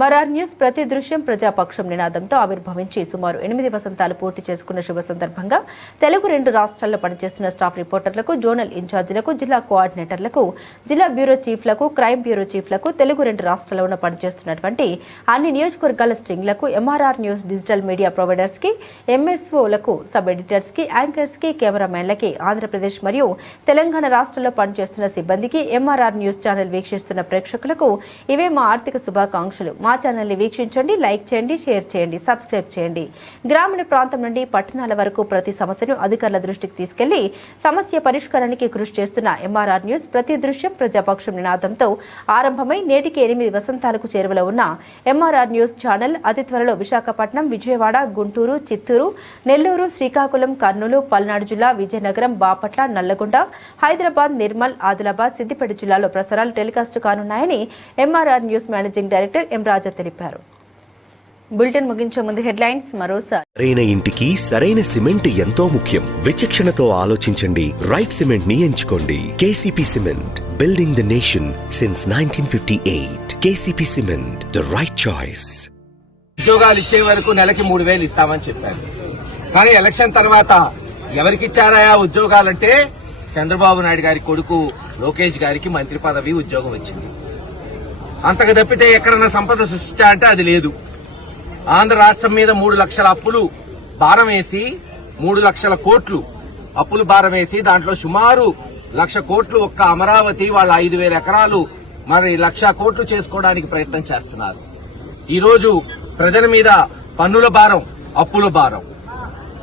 MRR news ప్రతి దృశ్యం ప్రజాపక్షం నినాదంతో ఆవిర్భవించి సుమారు 8 వసంతాలు పూర్తి చేసుకున్న శుభ సందర్భంగా తెలుగు 2 రాష్ట్రాల్లో పనిచేస్తున్న స్టాఫ్ రిపోర్టర్లకు, జోనల్ ఇన్ఛార్జీలకు, జిల్లా కోఆర్డినేటర్లకు, జిల్లా బ్యూరో చీఫ్లకు, క్రైమ్ బ్యూరో చీఫ్లకు, తెలుగు 2 రాష్ట్రాల్లో పనిచేస్తున్నటువంటి అన్ని నియోజకవర్గాల స్ట్రింగ్లకు, MRR news digital media providers కి, ఎంఎస్ఓలకు, సబ్ ఎడిటర్స్ కి, యాంకర్స్ కి, కెమెరామెన్లకి, ఆంధ్రప్రదేశ్ మరియు తెలంగాణ రాష్ట్రాల్లో పనిచేస్తున్న సిబ్బందికి, ఎంఆర్ఆర్ న్యూస్ ఛానల్ వీక్షిస్తున్న ప్రేక్షకులకు ఇవే మా ఆర్థిక శుభాకాంక్షలు. మా ఛానల్ని వీక్షించండి, లైక్ చేయండి, షేర్ చేయండి, సబ్స్క్రైబ్ చేయండి. గ్రామీణ ప్రాంతం నుండి పట్టణాల వరకు ప్రతి సమస్యను అధికారుల దృష్టికి తీసుకెళ్లి సమస్య పరిష్కారానికి కృషి చేస్తున్న ఎంఆర్ఆర్ న్యూస్ ప్రతి దృశ్యం ప్రజాపక్షం నినాదంతో ఆరంభమై నేటికి 8 వసంతాలకు చేరువలో ఉన్న ఎంఆర్ఆర్ న్యూస్ ఛానల్ అతి త్వరలో విశాఖపట్నం, విజయవాడ, గుంటూరు, చిత్తూరు, నెల్లూరు, శ్రీకాకుళం, కర్నూలు, పల్నాడు జిల్లా, విజయనగరం, బాపట్ల, నల్లగొండ, హైదరాబాద్, నిర్మల్, ఆదిలాబాద్, సిద్దిపేట జిల్లాలో ప్రసారాలు టెలికాస్ట్ కానున్నాయని MRR news managing director M Raja తెలిపారు. బులెటిన్ ముగించే ముందు హెడ్లైన్స్ మరోసారి. సరైన ఇంటికి సరైన సిమెంట్ ఎంతో ముఖ్యం. విచక్షణతో ఆలోచించండి. రైట్ సిమెంట్ ని ఎంచుకోండి. KCP cement, building the nation since 1958. KCP cement, the right choice. ఉద్యోగాలు ఇచ్చే వరకు నెలకి 3,000 ఇస్తామని చెప్పారు. కానీ ఎలక్షన్ తర్వాత ఎవరికిచ్చారా ఉద్యోగాలంటే చంద్రబాబు నాయుడు గారి కొడుకు లోకేష్ గారికి మంత్రి పదవి ఉద్యోగం వచ్చింది. అంతకు తప్పితే ఎక్కడన్నా సంపద సృష్టించా అంటే అది లేదు. ఆంధ్ర రాష్ట్రం మీద 3 లక్షల అప్పులు భారం వేసి 3 లక్షల కోట్లు అప్పులు భారం వేసి దాంట్లో సుమారు 1,00,000 కోట్లు ఒక్క అమరావతి వాళ్ళ 5,000 ఎకరాలు మరి 1,00,000 కోట్లు చేసుకోవడానికి ప్రయత్నం చేస్తున్నారు. ఈరోజు ప్రజల మీద పన్నుల భారం, అప్పుల భారం,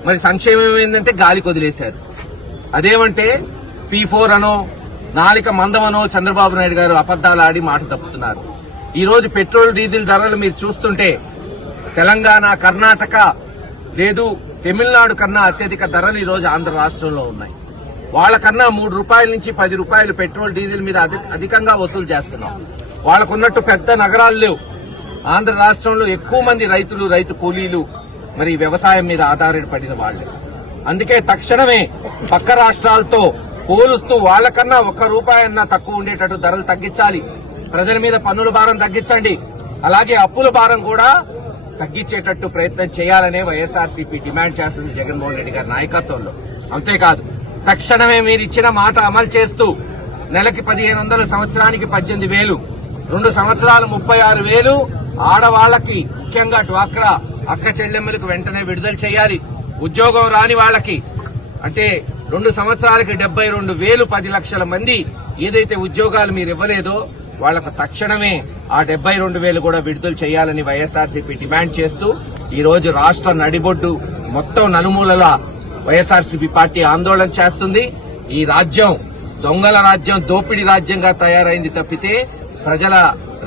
మరి సంక్షేమం ఏంటంటే గాలికి వదిలేశారు. అదేమంటే P4 అనో నాలిక మందమనో చంద్రబాబు నాయుడు గారు అబద్దాలు ఆడి మాట తప్పుతున్నారు. ఈ రోజు పెట్రోల్, డీజిల్ ధరలు మీరు చూస్తుంటే తెలంగాణ, కర్ణాటక లేదు తమిళనాడు కన్నా అత్యధిక ధరలు ఈ రోజు ఆంధ్ర రాష్ట్రంలో ఉన్నాయి. వాళ్ళకన్నా 3 రూపాయల నుంచి 10 రూపాయలు పెట్రోల్, డీజిల్ మీద అధికంగా వసూలు చేస్తున్నాం. వాళ్ళకున్నట్టు పెద్ద నగరాలు లేవు. ఆంధ్ర రాష్ట్రంలో ఎక్కువ మంది రైతులు, రైతు కూలీలు మరి వ్యవసాయం మీద ఆధారపడిన వాళ్లే. అందుకే తక్షణమే పక్క రాష్ట్రాలతో పోలుస్తూ వాళ్ళకన్నా 1 రూపాయి అన్నా తక్కువ ఉండేటట్టు ధరలు తగ్గించాలి. ప్రజల మీద పన్నుల భారం తగ్గించండి. అలాగే అప్పుల భారం కూడా తగ్గించేటట్టు ప్రయత్నం చేయాలనే వైఎస్ఆర్సీపీ డిమాండ్ చేస్తుంది జగన్మోహన్ రెడ్డి గారి నాయకత్వంలో. అంతేకాదు తక్షణమే మీరు ఇచ్చిన మాట అమలు చేస్తూ నెలకి 1,500, సంవత్సరానికి 18,000, 2 సంవత్సరాలు 36,000 ఆడవాళ్లకి, ముఖ్యంగా డ్వాక్రా అక్క చెల్లెమ్మలకు వెంటనే విడుదల చేయాలి. ఉద్యోగం రాని వాళ్ళకి అంటే 2 సంవత్సరాలకి 72,000, 10 లక్షల మంది ఏదైతే ఉద్యోగాలు మీరు ఇవ్వలేదో వాళ్లకు తక్షణమే ఆ 72,000 కూడా విడుదల చేయాలని వైఎస్ఆర్సీపీ డిమాండ్ చేస్తూ ఈ రోజు రాష్ట్ర నడిబొడ్డు మొత్తం నలుమూలల వైఎస్ఆర్సీపీ పార్టీ ఆందోళన చేస్తుంది. ఈ రాజ్యం దొంగల రాజ్యం, దోపిడీ రాజ్యంగా తయారైంది తప్పితే ప్రజల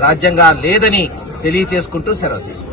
రాజ్యంగా లేదని తెలియచేసుకుంటూ సెలవు తీసుకుంటాం.